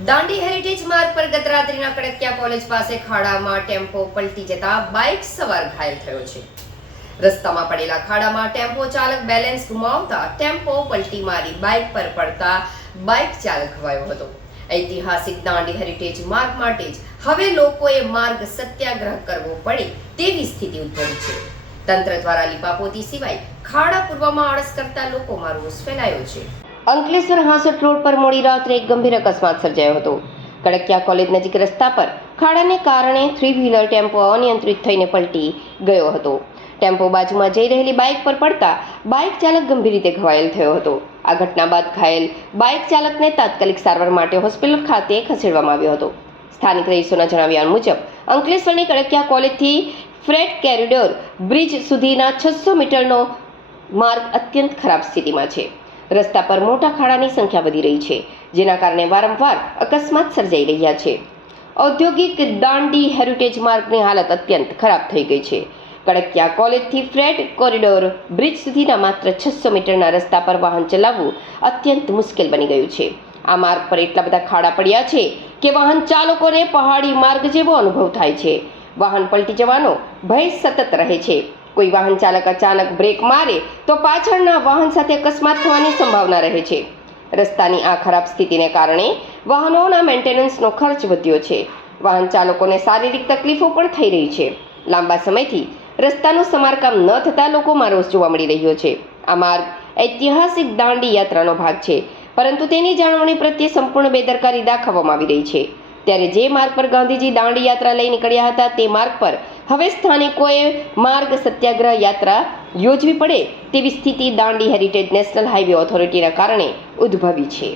Dandi heritage માર્ગ પર ગત રાત્રિના કડકિયા કોલેજ પાસે ખાડામાં ટેમ્પો પલટી જતા બાઇક સવાર ઘાયલ થયો છે. રસ્તામાં પડેલા ખાડામાં ટેમ્પો ચાલક બેલેન્સ ગુમાવતા ટેમ્પો પલટી મારી બાઇક પર પડતા બાઇક ચાલક ઘવાયો હતો. ઐતિહાસિક દાંડી હેરિટેજ માર્ગ માટે જ હવે લોકોએ માર્ગ સત્યાગ્રહ કરવો પડે તેવી સ્થિતિ ઉદ્ભવી છે. તંત્ર દ્વારા લીપાપોતી સિવાય ખાડા પૂરવામાં આળસ કરતા લોકોમાં રોષ ફેલાયો છે. અંકલેશ્વર હાંસોટ રોડ પર મોડી રાત્રે એક ગંભીર અકસ્માત સર્જાયો હતો. કડકિયા કોલેજ નજીક રસ્તા પર ખાડાને કારણે 3-વ્હીલર ટેમ્પો અનિયંત્રિત થઈને પલટી ગયો હતો. ટેમ્પો બાજુમાં જઈ રહેલી બાઇક પર પડતા બાઇક ચાલક ગંભીર રીતે ઘવાયેલ થયો હતો. આ ઘટના બાદ ઘાયલ બાઇક ચાલકને તાત્કાલિક સારવાર માટે હોસ્પિટલ ખાતે ખસેડવામાં આવ્યો હતો. સ્થાનિક રહીશોના જણાવ્યા મુજબ અંકલેશ્વરની કડકિયા કોલેજથી ફ્રેટ કોરિડોર બ્રિજ સુધીના 600 મીટરનો માર્ગ અત્યંત ખરાબ સ્થિતિમાં છે. રસ્તા પર મોટા ખાડાની સંખ્યા વધી રહી છે, જેના કારણે વારંવાર અકસ્માત સર્જાઈ રહ્યા છે. ઔદ્યોગિક દાંડી હેરિટેજ માર્ગની હાલત અત્યંત ખરાબ થઈ ગઈ છે. કડકિયા કોલેજથી ફ્રેટ કોરિડોર બ્રિજ સુધીના માત્ર 600 મીટરના રસ્તા પર વાહન ચલાવવું અત્યંત મુશ્કેલ બની ગયું છે. આ માર્ગ પર એટલા બધા ખાડા પડ્યા છે કે વાહન ચાલકોને પહાડી માર્ગ જેવો અનુભવ થાય છે. વાહન પલટી જવાનો ભય સતત રહે છે. કોઈ વાહન ચાલક અચાનક બ્રેક મારે તો પાછળના વાહન સાથે અકસ્માત થવાની સંભાવના રહે છે. રસ્તાની આ ખરાબ સ્થિતિને કારણે વાહનોના મેન્ટેનન્સનો ખર્ચ વધ્યો છે. વાહન ચાલકોને શારીરિક તકલીફો પણ થઈ રહી છે. લાંબા સમયથી રસ્તાનું સમારકામ ન થતાં લોકોમાં રોષ જોવા મળી રહ્યો છે. આ માર્ગ ઐતિહાસિક દાંડી યાત્રાનો ભાગ છે, પરંતુ તેની જાળવણી પ્રત્યે સંપૂર્ણ બેદરકારી દાખવવામાં આવી રહી છે. ત્યારે જે માર્ગ પર ગાંધીજી દાંડી યાત્રા લઈ નીકળ્યા હતા તે માર્ગ પર હવે સ્થાનિકોએ માર્ગ સત્યાગ્રહ યાત્રા યોજવી પડે તેવી સ્થિતિ દાંડી હેરિટેજ નેશનલ હાઈવે ઓથોરિટીના કારણે ઉદ્ભવી છે.